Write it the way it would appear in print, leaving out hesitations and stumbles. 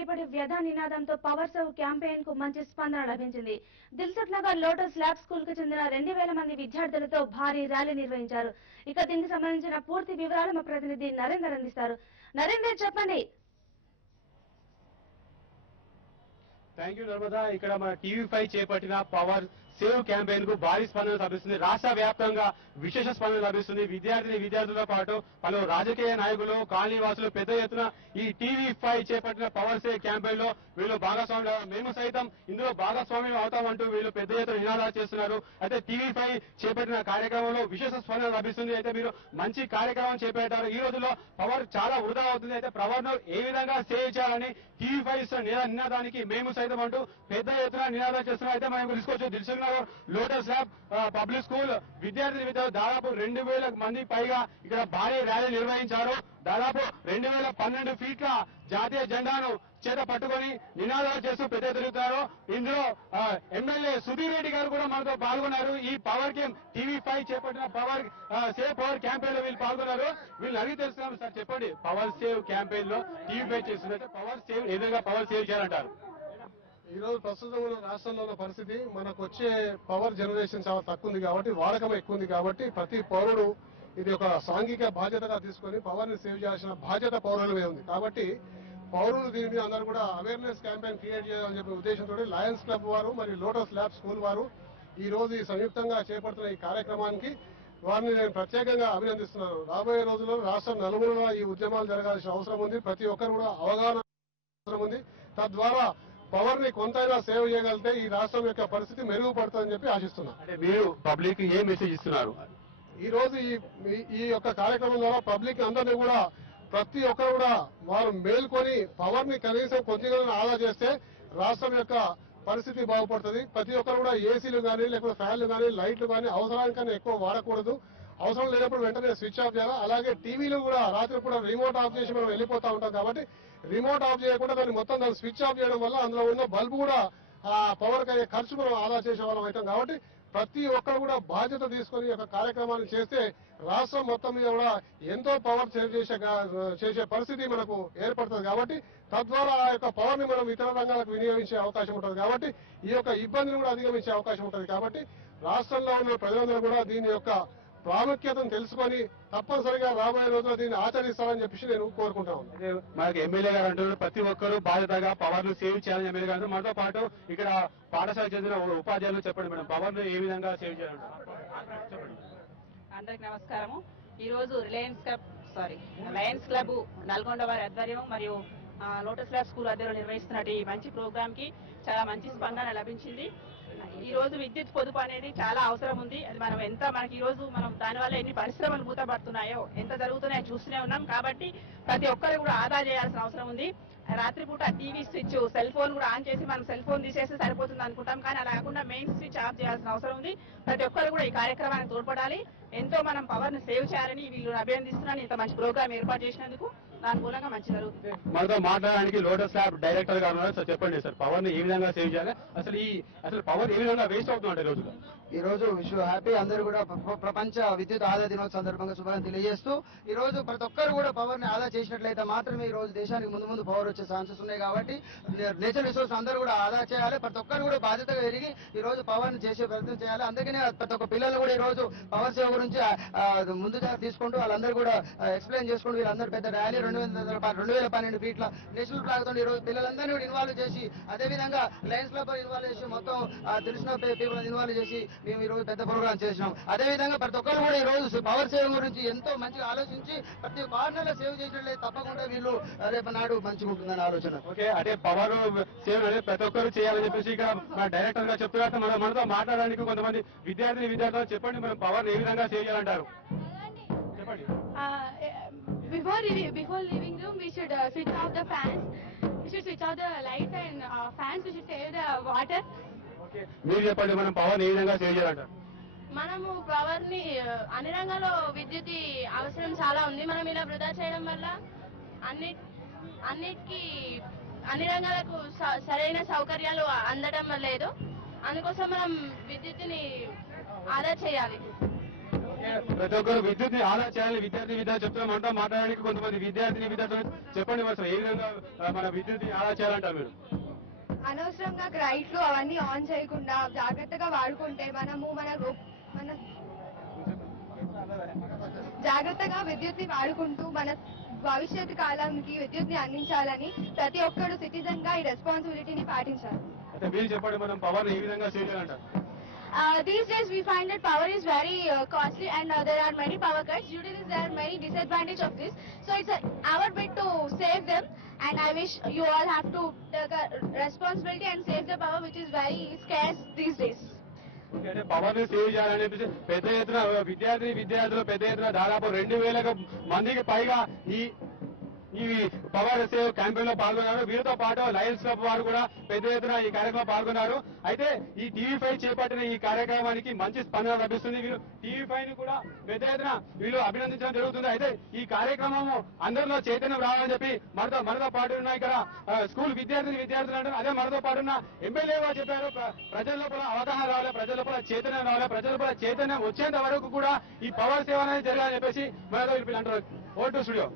రేపటి వ్యధా నినాదంతో power save campaign కు మంచి స్పందన లభించింది. Dilsukh Nagar lotus lab school కు చెందిన 2000 మంది విద్యార్థులతో భారీ ర్యాలీ నిర్వహించారు. ఇక దీనికి సంబంధించిన పూర్తి వివరాలు మా ప్రతినిధి నరేందర్ అందిస్తారు. నరేందర్, చెప్పండి. Thank you Narmada. ఇక్కడ మన టీవీ5 చేపట్టిన పవర్ సేవ్ క్యాంపెయిన్ కు భారీ స్పందన లభిస్తుంది. రాష్ట్ర వ్యాప్తంగా విశేష స్పందన లభిస్తుంది. విద్యార్థులతో పాటు పలు రాజకీయ నాయకులు, కాలనీవాసులు పెద్ద ఎత్తున ఈ టీవీ5 చేపట్టిన పవర్ సేవ్ క్యాంపెయిన్ లో వీళ్ళు భాగస్వాములు, మేము సైతం ఇందులో భాగస్వామ్యం అవుతామంటూ వీళ్ళు పెద్ద ఎత్తున నినాదాలు చేస్తున్నారు. అయితే టీవీ5 చేపట్టిన కార్యక్రమంలో విశేష స్పందన లభిస్తుంది. అయితే మీరు మంచి కార్యక్రమం చేపట్టారు. ఈ రోజుల్లో పవర్ చాలా వృధా అవుతుంది. అయితే పవర్ ను ఏ విధంగా సేవ్ చేయాలని టీవీ5 ఇస్తున్న నినాదానికి మేము సైతం అంటూ పెద్ద ఎత్తున నినాదాలు చేస్తున్నారు. అయితే మనం తీసుకోవచ్చు Dilsukh Nagar lotus lab public school విద్యార్థులు దాదాపు 2000 మంది పైగా ఇక్కడ భారీ ర్యాలీ నిర్వహించారు. దాదాపు 2012 ఫీట్ల జాతీయ జెండాను చేత పట్టుకొని నినాదాలు చేస్తూ పెద్ద తిరుగుతారు. ఇందులో ఎమ్మెల్యే సుధీర్ రెడ్డి గారు కూడా మనతో పాల్గొన్నారు. ఈ పవర్ గేమ్ టీవీ5 చేపట్టిన పవర్ సేవ్ పవర్ క్యాంపెయిన్ లో వీళ్ళు పాల్గొన్నారు. వీళ్ళు అడిగి తెలుస్తున్నాం. సార్ చెప్పండి, పవర్ సేవ్ క్యాంపెయిన్ లో టీవీ5 చేస్తున్నట్టు పవర్ సేవ్ ఏ విధంగా పవర్ సేవ్ చేయాలంటారు? ఈ రోజు ప్రస్తుతం ఉన్న రాష్ట్రంలో ఉన్న పరిస్థితి, మనకు వచ్చే పవర్ జనరేషన్ చాలా తక్కువ ఉంది కాబట్టి, వాడకం ఎక్కువ ఉంది కాబట్టి, ప్రతి పౌరుడు ఇది ఒక సాంఘిక బాధ్యతగా తీసుకొని పవర్ ని సేవ్ చేయాల్సిన బాధ్యత పౌరుల మీద ఉంది. కాబట్టి పౌరులు దీని మీద అందరూ కూడా అవేర్నెస్ క్యాంపెయిన్ క్రియేట్ చేయాలని చెప్పే ఉద్దేశంతో లయన్స్ క్లబ్ వారు మరియు లోటస్ ల్యాబ్ స్కూల్ వారు ఈ రోజు ఈ సంయుక్తంగా చేపడుతున్న ఈ కార్యక్రమానికి వారిని నేను ప్రత్యేకంగా అభినందిస్తున్నాను. రాబోయే రోజుల్లో రాష్ట్రం నలుమూలలా ఈ ఉద్యమాలు జరగాల్సిన అవసరం ఉంది. ప్రతి ఒక్కరు కూడా అవగాహన అవసరం ఉంది. తద్వారా పవర్ ని కొంతైనా సేవ్ చేయగలిగితే ఈ రాష్ట్రం యొక్క పరిస్థితి మెరుగుపడుతుందని చెప్పి ఆశిస్తున్నాం. అంటే మీరు పబ్లిక్ ఏ మెసేజ్ ఇస్తున్నారు? ఈ రోజు ఈ యొక్క కార్యక్రమం ద్వారా పబ్లిక్ అందరినీ కూడా ప్రతి ఒక్కరు కూడా వారు మేల్కొని పవర్ ని కనీసం కొద్దిగా ఆదా చేస్తే రాష్ట్రం యొక్క పరిస్థితి బాగుపడుతుంది. ప్రతి ఒక్కరు కూడా ఏసీలు కానీ లేకపోతే ఫ్యాన్లు కానీ లైట్లు కానీ అవసరానికన్నా ఎక్కువ వాడకూడదు. అవసరం లేనప్పుడు వెంటనే స్విచ్ ఆఫ్ చేయాలి. అలాగే టీవీలు కూడా రాత్రి కూడా రిమోట్ ఆఫ్ చేసి మనం వెళ్ళిపోతా ఉంటాం కాబట్టి రిమోట్ ఆఫ్ చేయకుండా దాన్ని స్విచ్ ఆఫ్ చేయడం వల్ల అందులో ఉన్న బల్బు కూడా ఆ పవర్ అయ్యే ఖర్చు మనం ఆదా చేసే వాళ్ళం అవుతాం. కాబట్టి ప్రతి ఒక్కరు కూడా బాధ్యత తీసుకొని ఈ యొక్క కార్యక్రమాన్ని చేస్తే రాష్ట్రం మొత్తం మీద కూడా ఎంతో పవర్ సేవ్ చేసే పరిస్థితి మనకు ఏర్పడుతుంది. కాబట్టి తద్వారా ఆ యొక్క పవర్ ని మనం ఇతర రంగాలకు వినియోగించే అవకాశం ఉంటుంది. కాబట్టి ఈ యొక్క ఇబ్బందిని కూడా అధిగమించే అవకాశం ఉంటుంది. కాబట్టి రాష్ట్రంలో ఉన్న ప్రజలందరూ కూడా దీని యొక్క ప్రాముఖ్యతను తెలుసుకొని తప్పనిసరిగా రాబోయే రోజుల్లో దీన్ని ఆచరిస్తారని చెప్పేసి నేను కోరుకుంటాను. మనకి ఎమ్మెల్యే గారు అంటున్నారు ప్రతి ఒక్కరూ బాధ్యతగా పవర్ ను సేవ్ చేయాలని ఎమ్మెల్యే గారు. మనతో పాటు ఇక్కడ పాఠశాలకు చెందిన ఉపాధ్యాయులు చెప్పండి మేడం, పవర్ ను ఏ విధంగా సేవ్ చేయాలంటారు? అందరికి నమస్కారము. ఈ రోజు లయన్స్ క్లబ్ నల్గొండ వారి ఆధ్వర్యం మరియు లోటస్ ల్యాబ్ స్కూల్ ఆధ్వర్యంలో నిర్వహిస్తున్నట్టు ఈ మంచి ప్రోగ్రామ్ కి చాలా మంచి స్పందన లభించింది. ఈ రోజు విద్యుత్ పొదుపు అనేది చాలా అవసరం ఉంది. అది మనకి ఈ రోజు మనం దానివల్ల ఎన్ని పరిశ్రమలు మూతపడుతున్నాయో, ఎంత జరుగుతున్నాయో చూస్తూనే ఉన్నాం. కాబట్టి ప్రతి ఒక్కరు కూడా ఆదా చేయాల్సిన అవసరం ఉంది. రాత్రిపూట టీవీ స్విచ్, సెల్ ఫోన్ కూడా ఆన్ చేసి మనం సెల్ ఫోన్ తీసేస్తే సరిపోతుంది అనుకుంటాం. కానీ అలా కాకుండా మెయిన్ స్విచ్ ఆఫ్ చేయాల్సిన అవసరం ఉంది. ప్రతి ఒక్కరు కూడా ఈ కార్యక్రమానికి తోడ్పడాలి. ఎంతో మనం పవర్ ని సేవ్ చేయాలని వీళ్ళు అభినందిస్తున్నాను. ఇంత మంచి ప్రోగ్రామ్ ఏర్పాటు చేసినందుకు దాని మూలంగా మంచి జరుగుతుంది. మనతో మాట్లాడడానికి లోటస్ ల్యాబ్ డైరెక్టర్ గారు ఉన్నారు. సార్ చెప్పండి సార్, పవర్ ని ఏ విధంగా సేవ్ చేయాలి, అసలు పవర్ ఏ విధంగా వేస్ట్ అవుతుందంటే రోజులో? ఈ రోజు విష్ హ్యాపీ అందరూ కూడా ప్రపంచ విద్యుత్ ఆదా దినోత్సవం సందర్భంగా శుభాకాంక్షలు తెలియజేస్తూ ఈ రోజు ప్రతి ఒక్కరు కూడా పవర్ ని ఆదా చేసినట్లయితే మాత్రమే ఈ రోజు దేశానికి ముందు పవర్ వచ్చే ఛాన్సెస్ ఉన్నాయి. కాబట్టి నేచర్ రిసోర్స్ అందరూ కూడా ఆదా చేయాలి. ప్రతి ఒక్కరు కూడా బాధ్యతగా ఎరిగి ఈ రోజు పవర్ ని చేసే ప్రయత్నం చేయాలి. అందుకనే ప్రతి ఒక్క పిల్లలు కూడా ఈ రోజు పవర్ సేవ గురించి ముందు జాగ్రత్త తీసుకుంటూ వాళ్ళందరూ కూడా ఎక్స్ప్లెయిన్ చేసుకుంటూ వీళ్ళందరూ పెద్ద ర్యాలీ 2012 ఫీట్ల నేషనల్ ఫ్లాగ్ తో ఈ రోజు పిల్లలందరినీ కూడా ఇన్వాల్వ్ చేసి, అదేవిధంగా లయన్స్ క్లబ్ ఇన్వాల్వ్ చేసి మొత్తం తెలిసిన పీపుల్ ఇన్వాల్వ్ చేసి మేము ఈ రోజు పెద్ద ప్రోగ్రామ్ చేసినాం. అదేవిధంగా ప్రతి ఒక్కరు కూడా ఈ రోజు పవర్ సేవ్ గురించి ఎంతో మంచిగా ఆలోచించి ప్రతి కార్నర్లో సేవ్ చేసినట్లయితే తప్పకుండా వీళ్ళు రేపు నాడు మంచిగా ఉంటుందని ఆలోచన. ఓకే, అంటే పవర్ సేవ్ అనేది ప్రతి ఒక్కరు చేయాలని చెప్పేసి ఇక్కడ మన డైరెక్టర్ గా చెప్తున్నారు. మనతో మాట్లాడడానికి కొంతమంది విద్యార్థులు చెప్పండి, మనం పవర్ ఏ విధంగా సేవ్ చేయాలంటారు? చెప్పండి. Before leaving room, we should switch off the fans. We should switch off the lights and fans. We should save the water. Okay, మీరు చెప్పండి, మనం పవర్ ఏ విధంగా సేవ్ చేయాలంటారు? మనము పవర్ ని అన్ని రంగాల్లో విద్యుత్ అవసరం చాలా ఉంది. మనం ఇలా వృధా చేయడం వల్ల అన్ని రంగాలకు సరైన సౌకర్యాలు అందడం లేదు. అందుకోసం మనం విద్యుత్తుని ఆదా చేయాలి. ప్రతి ఒక్కరు విద్యుత్ ని ఆదా చేయాలి. విద్యార్థులు చెప్తామంటాం మాట్లాడడానికి కొంతమంది విద్యార్థులు చెప్పండి అసలు ఏ విధంగా మన విద్యుత్ ని ఆదా చేయాలంటారు మీరు? అనవసరంగా లైట్లు అవన్నీ ఆన్ చేయకుండా జాగ్రత్తగా వాడుకుంటే మన జాగ్రత్తగా విద్యుత్ ని వాడుకుంటూ మన భవిష్యత్ కాలానికి విద్యుత్ ని అందించాలని ప్రతి ఒక్కరు సిటిజన్ గా ఈ రెస్పాన్సిబిలిటీని పాటించాలి. అయితే మీరు చెప్పండి మనం పవర్ ఏ విధంగా సేవ్ చేయాలంటారు? These days we find that power is very costly and there are many power cuts. Due to this there are many disadvantages of this. So it's our bit to save them and I wish you all have to take a responsibility and save the power which is very scarce these days. అంటే power ని save చేయాలని చెప్పేసి పెద్ద ఎత్తున విద్యార్థులు పెద్ద ఎత్తున దాదాపు 2000 మందికి పైగా ఈ పవర్ సేవ్ క్యాంపెయిన్ లో పాల్గొన్నారు. వీరితో పాటు లయన్స్ క్లబ్ వారు కూడా పెద్ద ఎత్తున ఈ కార్యక్రమంలో పాల్గొన్నారు. అయితే ఈ టీవీ5 చేపట్టిన ఈ కార్యక్రమానికి మంచి స్పందన లభిస్తుంది. వీరు టీవీ5 ని కూడా పెద్ద ఎత్తున వీళ్ళు అభినందించడం జరుగుతుంది. అయితే ఈ కార్యక్రమము అందరిలో చైతన్యం రావాలని చెప్పి మనతో పాటు ఉన్న ఇక్కడ స్కూల్ విద్యార్థులు అంటారు. అదే మనతో పాటు ఉన్న ఎమ్మెల్యే గారు చెప్పారు. ప్రజల లోపల అవగాహన రావాలి, ప్రజల లోపల చైతన్యం రావాలి, ప్రజల లోపల చైతన్యం వచ్చేంత వరకు కూడా ఈ పవర్ సేవ అనేది జరగాలని చెప్పేసి మనతో వీళ్ళు అంటారు. ఓ టు స్టూడియో.